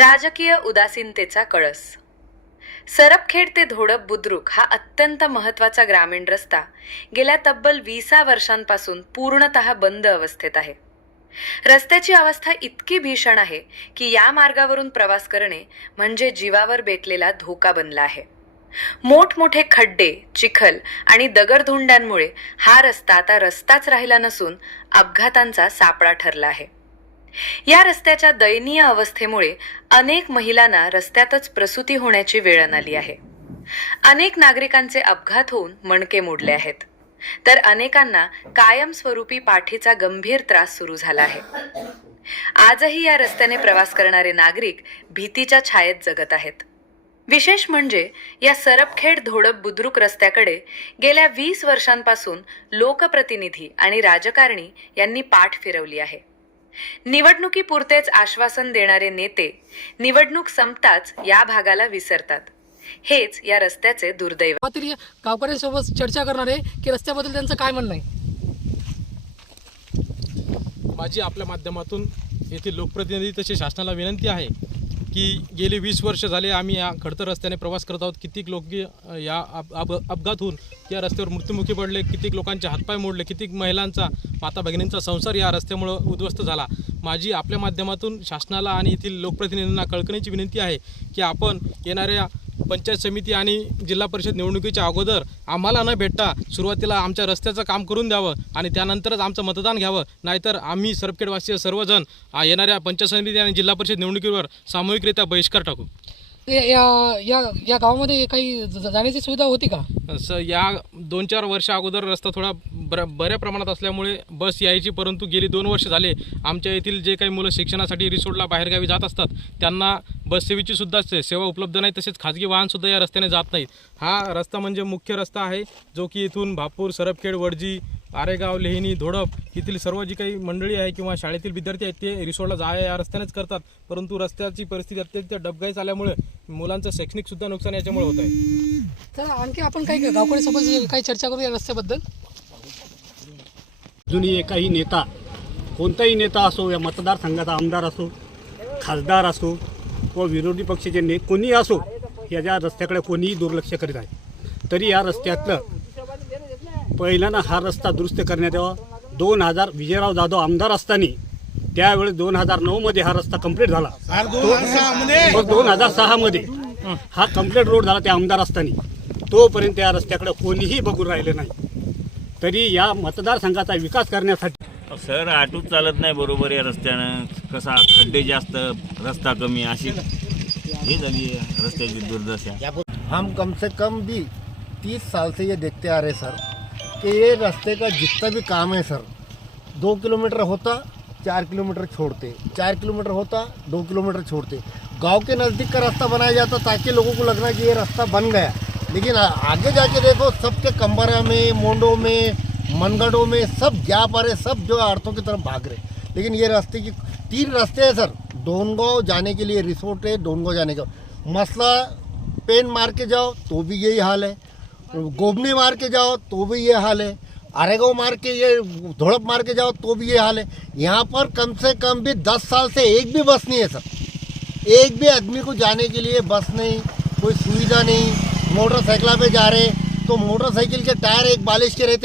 राजकीय उदासीनतेचा कळस। सरपखेड ते धोडप बुद्रुक हा अत्यंत महत्त्वाचा ग्रामीण रस्ता गेल्या तब्बल 20 वर्षांपासून पूर्णतः बंद अवस्थेत आहे। रस्त्याची अवस्था इतकी भीषण आहे की या मार्गावरून प्रवास करणे म्हणजे जीवावर बेतलेला धोका बनला आहे। मोठमोठे खड्डे, चिखल आणि दगडधोंड्यांमुळे हा रस्ता आता रस्ताच राहिला नसून अपघातांचा सापळा ठरला आहे। या रस्त्याच्या दयनीय अवस्थेमुळे अनेक महिलांना रस्त्यातच प्रसूती होण्याची वेळ आली आहे। अनेक नागरिकांचे अपघात होऊन मणके मोडले आहेत, तर अनेकांना कायमस्वरूपी पाठीचा गंभीर त्रास सुरू झाला आहे। आजही या रस्त्याने प्रवास करणारे नागरिक भीतीच्या छायेत जगत आहेत। विशेष म्हणजे या सरपखेड धोडप बुद्रुक रस्त्याकडे गेल्या 20 वर्षांपासून लोकप्रतिनिधी आणि राजकारणी यांनी पाठ फिरवली आहे। निवडणुकीपुरतेच आश्वासन देणारे नेते निवडणूक संपताच या भागाला विसरतात। हेच या रस्त्याचे दुर्दैव। तरी गावकऱ्यांसोबत चर्चा करणार आहे की रस्त्याबद्दल त्यांचं काय म्हणणं आहे। माझी आपल्या माध्यमातून येथील लोकप्रतिनिधी तसे शासनाला विनंती आहे की गेली 20 वर्ष झाले आम्ही या खडतर रस्त्याने प्रवास करत आहोत। कित्येक लोक या अपघात होऊन या रस्त्यावर मृत्युमुखी पडले, कित्येक लोकांचे हातपाय मोडले, कित्येक महिलांचा, माता भगिनींचा संसार या रस्त्यामुळे उद्ध्वस्त झाला। माझी आपल्या माध्यमातून शासनाला आणि येथील लोकप्रतिनिधींना कळकळीची विनंती आहे की आपण येणाऱ्या पंचायत समिती आणि जिल्हा परिषद निवडणुकीच्या अगोदर आम्हाला न भेटता सुरुवातीला आमच्या रस्त्याचं काम करून द्यावं आणि त्यानंतरच आमचं मतदान घ्यावं, नाहीतर आम्ही सरपखेडवासीय सर्वजण येणाऱ्या पंचायत समिती आणि जिल्हा परिषद निवडणुकीवर सामूहिकरित्या बहिष्कार टाकू। या गावामध्ये काही जाण्याची सुविधा होती का? या 2-4 वर्ष अगोदर रस्ता थोडा बऱ्या प्रमाणात असल्यामुळे बस यायची, परंतु गेली 2 वर्ष झाले आमच्या येथील जे काही मुलं शिक्षणासाठी रिसोडला बाहेरगावी जात असतात त्यांना बस सेवेची सुद्धा सेवा उपलब्ध नाही, तसेच खाजगी वाहनसुद्धा या रस्त्याने जात नाहीत। हा रस्ता म्हणजे मुख्य रस्ता आहे जो की इथून भापूर, सरपखेड, वडजी, आरेगाव, लेहिनी, धोडप येथील सर्व जी काही मंडळी आहे किंवा शाळेतील विद्यार्थी आहेत ते रिसोडला जाया या रस्त्यानेच करतात, परंतु रस्त्याची परिस्थिती अत्यंत डबघाईस आल्यामुळे मुलांचं शैक्षणिक सुद्धा नुकसान याच्यामुळे होत आहे। तर आणखी आपण काही गावकऱ्यांसोबत काही चर्चा करू या रस्त्याबद्दल। अजूनही एकही नेता, कोणताही नेता असो, या मतदारसंघाचा आमदार असो, खासदार असो व विरोधी पक्षाचे कोणीही असो, या रस्त्याकडे कोणीही दुर्लक्ष करीत आहे। तरी या रस्त्यातलं पहिल्यानं हा रस्ता दुरुस्त करण्यात यावा। 2000 विजयराव जाधव आमदार असताना त्यावेळेस 2009 हा रस्ता कंप्लीट झाला। 2006 मध्ये हा कंप्लीट रोड झाला त्या आमदार असताना। तोपर्यंत या रस्त्याकडे कोणीही बघून राहिले नाही। तरी या मतदारसंघाचा विकास करण्यासाठी सर ऑटो चालत नाही बरोबर या रस्त्यानं, कसा खड्डे जास्त, रस्ता कमी, अशी ही झाली रस्त्याची दुर्दशा। हम कम से कम भी 30 साल से ये देखते आ रहे सर कि ये रास्ते का जितना भी काम है सर, 2 किलोमीटर होता 4 किलोमीटर छोड़ते, 4 किलोमीटर होता 2 किलोमीटर छोड़ते। गांव के नज़दीक का रास्ता बनाया जाता ताकि लोगों को लगना कि ये रास्ता बन गया, लेकिन आगे जाके देखो सबके कंबरा में, मोंडों में, मनगढ़ों में सब जा पा रहे, सब जो आड़तों की तरफ भाग रहे। लेकिन ये रास्ते की 3 रास्ते हैं सर। डोनगांव जाने के लिए रिसोर्ट है, डोनगांव जाने का मसला, पेन मार के जाओ तो भी यही हाल है, गोबनी मार के जाओ तो भी ये हाल है, आरेगांव मार के, ये धोड़प मार के जाओ तो भी ये हाल है। यहाँ पर कम से कम भी 10 साल से एक भी बस नहीं है सर। एक भी आदमी को जाने के लिए बस नहीं, कोई सुविधा नहीं। मोटरसाइकिल पे जा रहे तो मोटरसाइकिल के टायर एक बालिश के रहते